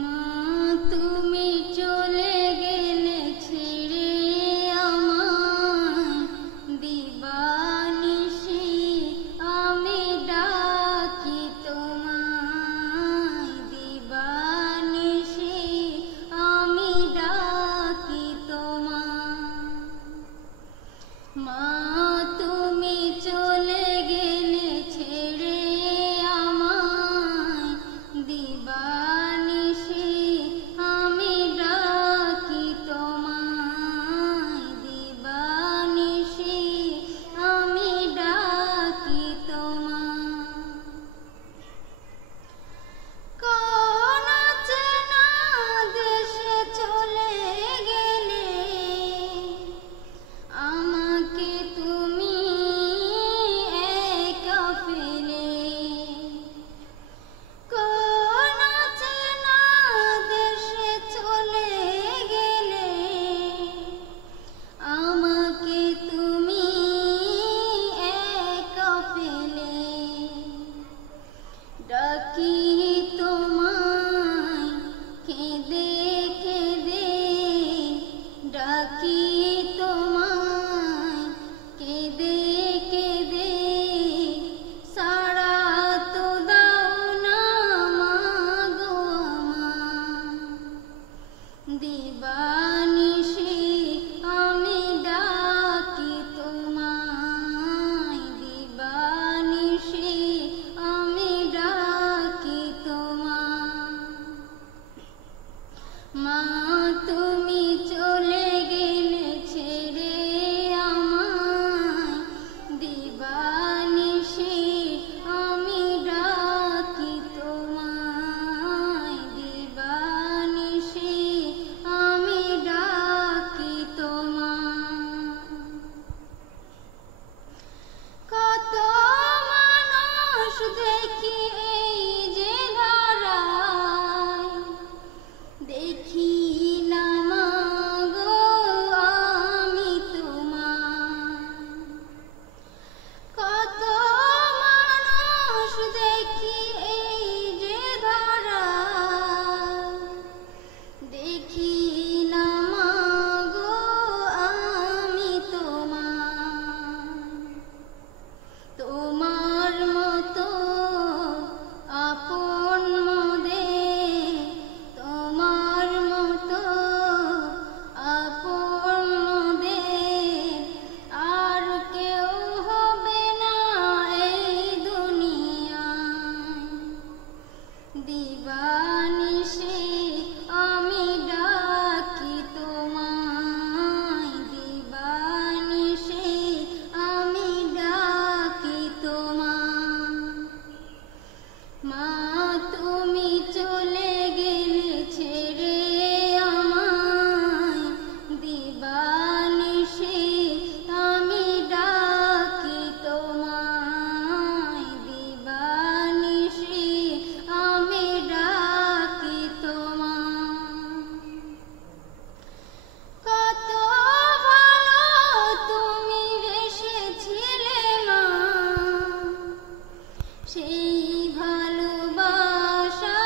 মা তুমি চলে গেলে ছেড়ে আমায়, দিবানিশি আমি ডাকি তোমায়, দিবানিশি আমি ডাকি তোমায়। মা তুমি চলে গেলে ছেড়ে আমায়, দিবানিশি আমি ডাকি তোমায়, দিবানিশি আমি ডাকি তোমায়। কোন চেনা দেশে চলে গেলে আমাকে তুমি একা ফেলে, কোন চেনা দেশে চলে গেলে আমাকে তুমি একা ফেলে। ডাকি তোমায় কেঁদে কেঁদে, ডাকি তোমায় কেঁদে কেঁদে, সাড়া তো দাও না মা গো আমার, দিবানিশি আমি ডাকি তোমায়, দিবানিশি আমি ডাকি তোমায়। মা তুমি চলে গেলে ছেড়ে আমায়, দিবানিশি আমি ডাকি তোমায়, দিবানিশি আমি ডাকি তোমায়। কত মানুষ দেখি এই যে ধরায়, দেখি না মা গো আমি তোমায়। কত মানুষ দেখি এই যে ধরায়, দেখি না মা গো আমি তোমায়। তোমার মতো আপন মোদের, তোমার মতো আপন মোদের আর কেউ হবে না এই দুনিয়ায়, দিবানিশি আমি ডাকি তোমায়, দিবানিশি আমি ডাকি তোমায়। মা তুমি চলে গেলে ছেড়ে আমায়, দিবানিশি আমি ডাকি তোমায়, দিবানিশি আমি ডাকি তোমায়। কত ভালো তুমি বেসেছিলে মা, সেই ভালোবাসা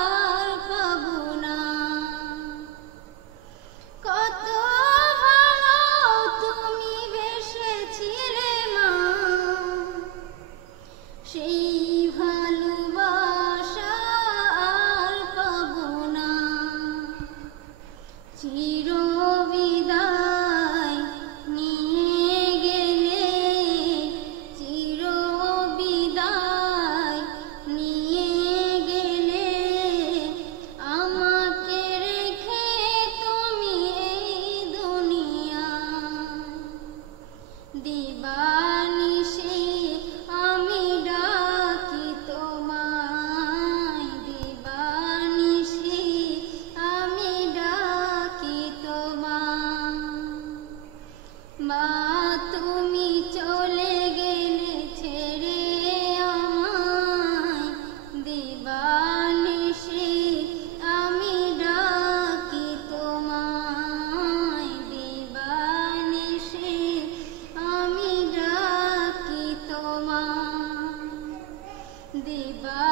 আর পাবো না। কত ভালো তুমি বেসেছিলে মা, সেই ভালোবাসা আর পাবো না। চিরবিদায় নিয়ে গেলে, চিরবিদায় নিয়ে গেলে আমাকে রেখে তুমি এই দুনিয়ায়, দিবানিশি আমি ডাকি তোমায়। দিবা